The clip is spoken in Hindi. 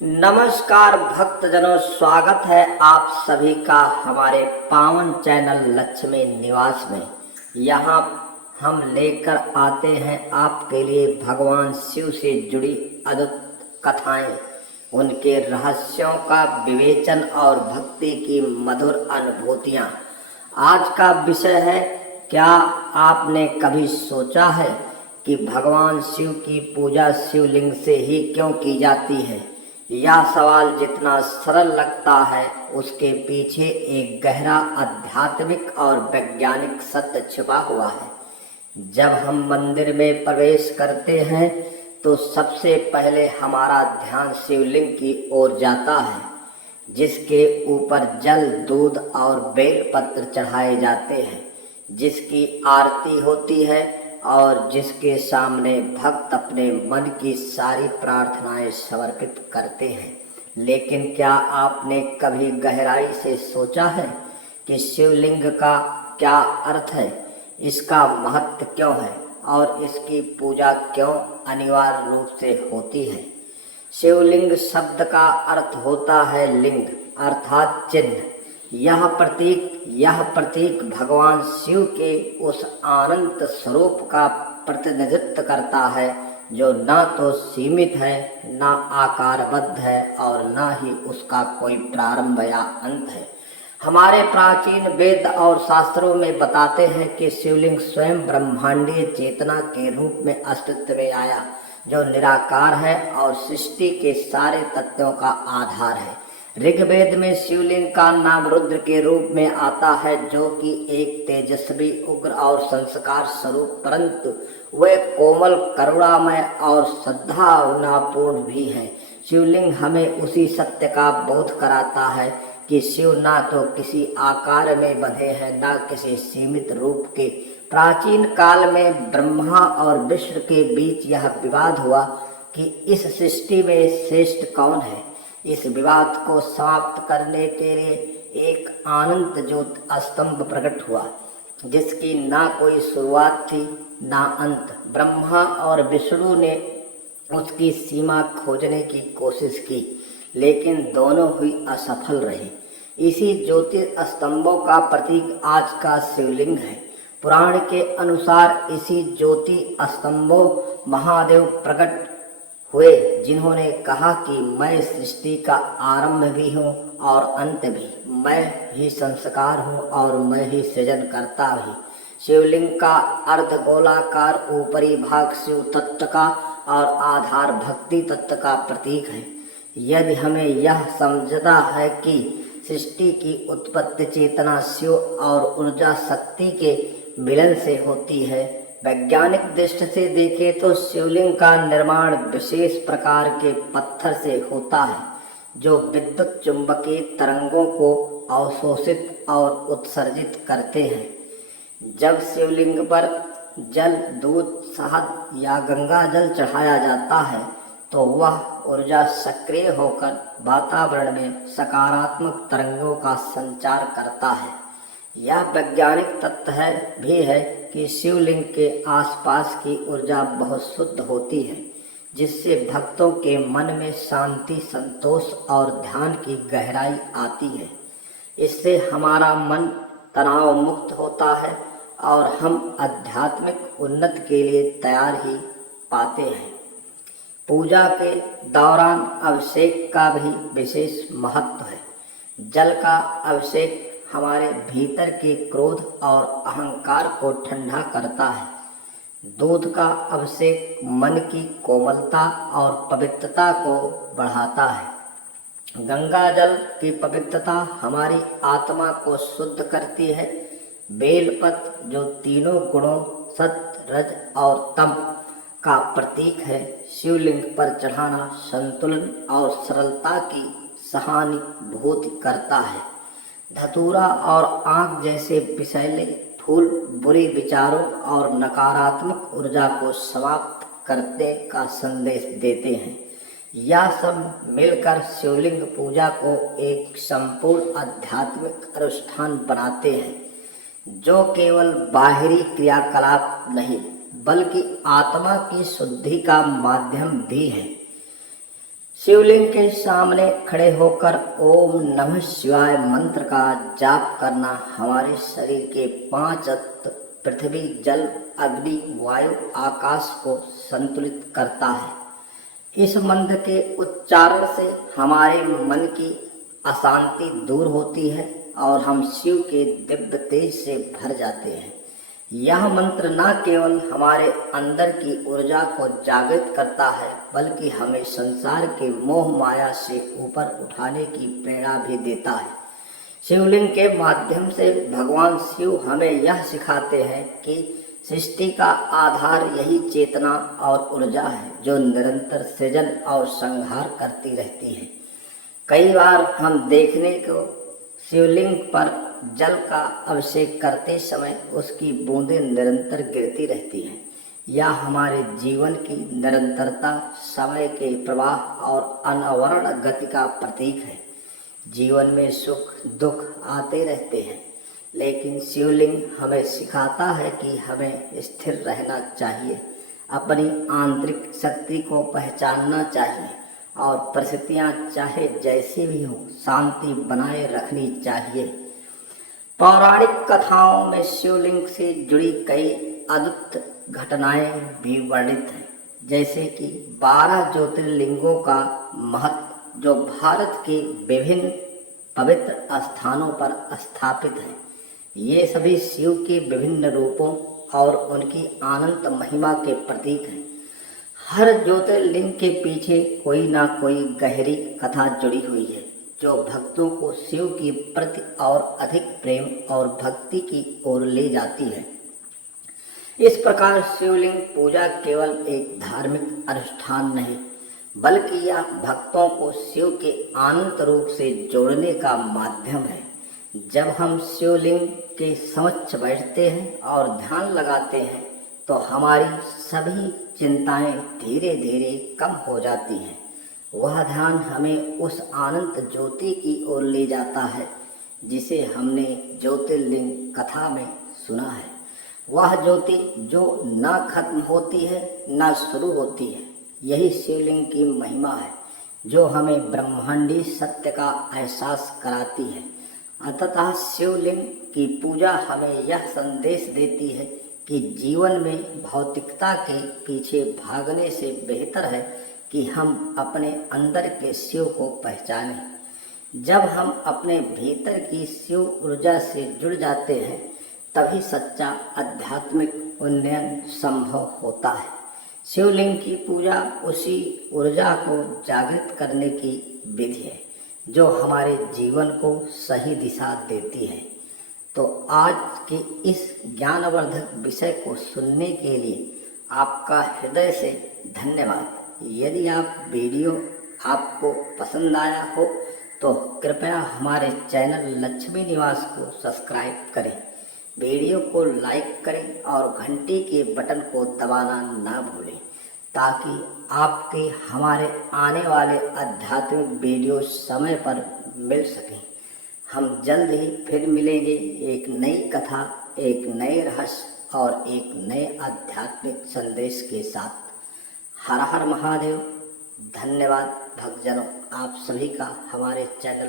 नमस्कार भक्तजनों, स्वागत है आप सभी का हमारे पावन चैनल लक्ष्मी निवास में। यहाँ हम लेकर आते हैं आपके लिए भगवान शिव से जुड़ी अद्भुत कथाएं, उनके रहस्यों का विवेचन और भक्ति की मधुर अनुभूतियाँ। आज का विषय है, क्या आपने कभी सोचा है कि भगवान शिव की पूजा शिवलिंग से ही क्यों की जाती है? यह सवाल जितना सरल लगता है, उसके पीछे एक गहरा आध्यात्मिक और वैज्ञानिक सत्य छिपा हुआ है। जब हम मंदिर में प्रवेश करते हैं तो सबसे पहले हमारा ध्यान शिवलिंग की ओर जाता है, जिसके ऊपर जल, दूध और बेलपत्र चढ़ाए जाते हैं, जिसकी आरती होती है और जिसके सामने भक्त अपने मन की सारी प्रार्थनाएं समर्पित करते हैं। लेकिन क्या आपने कभी गहराई से सोचा है कि शिवलिंग का क्या अर्थ है, इसका महत्व क्यों है और इसकी पूजा क्यों अनिवार्य रूप से होती है? शिवलिंग शब्द का अर्थ होता है लिंग अर्थात चिन्ह। यह प्रतीक भगवान शिव के उस अनंत स्वरूप का प्रतिनिधित्व करता है, जो न तो सीमित है, न आकारबद्ध है और न ही उसका कोई प्रारंभ या अंत है। हमारे प्राचीन वेद और शास्त्रों में बताते हैं कि शिवलिंग स्वयं ब्रह्मांडीय चेतना के रूप में अस्तित्व में आया, जो निराकार है और सृष्टि के सारे तत्वों का आधार है। ऋग्वेद में शिवलिंग का नाम रुद्र के रूप में आता है, जो कि एक तेजस्वी, उग्र और संस्कार स्वरूप, परंतु वे कोमल, करुणामय और श्रद्धापूर्ण भी है। शिवलिंग हमें उसी सत्य का बोध कराता है कि शिव न तो किसी आकार में बंधे हैं, न किसी सीमित रूप के। प्राचीन काल में ब्रह्मा और विष्णु के बीच यह विवाद हुआ कि इस सृष्टि में श्रेष्ठ कौन है। इस विवाद को समाप्त करने के लिए एक अनंत ज्योत स्तंभ प्रकट हुआ, जिसकी ना कोई शुरुआत थी ना अंत। ब्रह्मा और विष्णु ने उसकी सीमा खोजने की कोशिश की, लेकिन दोनों ही असफल रहे। इसी ज्योति स्तंभों का प्रतीक आज का शिवलिंग है। पुराण के अनुसार इसी ज्योति स्तंभों महादेव प्रकट हुए, जिन्होंने कहा कि मैं सृष्टि का आरंभ भी हूँ और अंत भी, मैं ही संस्कार हूँ और मैं ही सृजन करता भी। शिवलिंग का अर्धगोलाकार ऊपरी भाग शिव तत्व का और आधार भक्ति तत्व का प्रतीक है। यदि हमें यह समझना है कि सृष्टि की उत्पत्ति चेतना शिव और ऊर्जा शक्ति के मिलन से होती है, वैज्ञानिक दृष्टि से देखें तो शिवलिंग का निर्माण विशेष प्रकार के पत्थर से होता है, जो विद्युत चुंबकीय तरंगों को अवशोषित और उत्सर्जित करते हैं। जब शिवलिंग पर जल, दूध, शहद या गंगा जल चढ़ाया जाता है तो वह ऊर्जा सक्रिय होकर वातावरण में सकारात्मक तरंगों का संचार करता है। यह वैज्ञानिक तथ्य भी है कि शिवलिंग के आसपास की ऊर्जा बहुत शुद्ध होती है, जिससे भक्तों के मन में शांति, संतोष और ध्यान की गहराई आती है। इससे हमारा मन तनाव मुक्त होता है और हम आध्यात्मिक उन्नति के लिए तैयार ही पाते हैं। पूजा के दौरान अभिषेक का भी विशेष महत्व है। जल का अभिषेक हमारे भीतर के क्रोध और अहंकार को ठंडा करता है। दूध का अभिषेक मन की कोमलता और पवित्रता को बढ़ाता है। गंगा जल की पवित्रता हमारी आत्मा को शुद्ध करती है। बेलपत्र, जो तीनों गुणों सत्व, रज और तम का प्रतीक है, शिवलिंग पर चढ़ाना संतुलन और सरलता की सहानुभूति करता है। धतूरा और आँख जैसे विषैले फूल बुरे विचारों और नकारात्मक ऊर्जा को समाप्त करने का संदेश देते हैं। यह सब मिलकर शिवलिंग पूजा को एक संपूर्ण आध्यात्मिक अनुष्ठान बनाते हैं, जो केवल बाहरी क्रियाकलाप नहीं बल्कि आत्मा की शुद्धि का माध्यम भी है। शिवलिंग के सामने खड़े होकर ओम नमः शिवाय मंत्र का जाप करना हमारे शरीर के 5 तत्व पृथ्वी, जल, अग्नि, वायु, आकाश को संतुलित करता है। इस मंत्र के उच्चारण से हमारे मन की अशांति दूर होती है और हम शिव के दिव्य तेज से भर जाते हैं। यह मंत्र न केवल हमारे अंदर की ऊर्जा को जागृत करता है, बल्कि हमें संसार के मोह माया से ऊपर उठाने की प्रेरणा भी देता है। शिवलिंग के माध्यम से भगवान शिव हमें यह सिखाते हैं कि सृष्टि का आधार यही चेतना और ऊर्जा है, जो निरंतर सृजन और संहार करती रहती है। कई बार हम देखने को शिवलिंग पर जल का अभिषेक करते समय उसकी बूंदें निरंतर गिरती रहती हैं। यह हमारे जीवन की निरंतरता, समय के प्रवाह और अनवरत गति का प्रतीक है। जीवन में सुख दुख आते रहते हैं, लेकिन शिवलिंग हमें सिखाता है कि हमें स्थिर रहना चाहिए, अपनी आंतरिक शक्ति को पहचानना चाहिए और परिस्थितियां चाहे जैसी भी हो, शांति बनाए रखनी चाहिए। पौराणिक कथाओं में शिवलिंग से जुड़ी कई अद्भुत घटनाएं भी वर्णित हैं, जैसे कि 12 ज्योतिर्लिंगों का महत्व, जो भारत के विभिन्न पवित्र स्थानों पर स्थापित हैं। ये सभी शिव के विभिन्न रूपों और उनकी अनंत महिमा के प्रतीक हैं। हर ज्योतिर्लिंग के पीछे कोई ना कोई गहरी कथा जुड़ी हुई है, जो भक्तों को शिव के प्रति और अधिक प्रेम और भक्ति की ओर ले जाती है। इस प्रकार शिवलिंग पूजा केवल एक धार्मिक अनुष्ठान नहीं, बल्कि यह भक्तों को शिव के अनंत रूप से जोड़ने का माध्यम है। जब हम शिवलिंग के समक्ष बैठते हैं और ध्यान लगाते हैं, तो हमारी सभी चिंताएं धीरे धीरे कम हो जाती हैं। वह ध्यान हमें उस अनंत ज्योति की ओर ले जाता है, जिसे हमने ज्योतिर्लिंग कथा में सुना है। वह ज्योति जो न खत्म होती है न शुरू होती है। यही शिवलिंग की महिमा है, जो हमें ब्रह्मांडी सत्य का एहसास कराती है। अतः शिवलिंग की पूजा हमें यह संदेश देती है कि जीवन में भौतिकता के पीछे भागने से बेहतर है कि हम अपने अंदर के शिव को पहचानें। जब हम अपने भीतर की शिव ऊर्जा से जुड़ जाते हैं, तभी सच्चा आध्यात्मिक उन्नयन संभव होता है। शिवलिंग की पूजा उसी ऊर्जा को जागृत करने की विधि है, जो हमारे जीवन को सही दिशा देती है। तो आज के इस ज्ञानवर्धक विषय को सुनने के लिए आपका हृदय से धन्यवाद। यदि आप वीडियो आपको पसंद आया हो, तो कृपया हमारे चैनल लक्ष्मी निवास को सब्सक्राइब करें, वीडियो को लाइक करें और घंटी के बटन को दबाना ना भूलें, ताकि आपके हमारे आने वाले आध्यात्मिक वीडियो समय पर मिल सकें। हम जल्द ही फिर मिलेंगे एक नई कथा, एक नए रहस्य और एक नए आध्यात्मिक संदेश के साथ। हर हर महादेव। धन्यवाद भक्तजनों, आप सभी का हमारे चैनल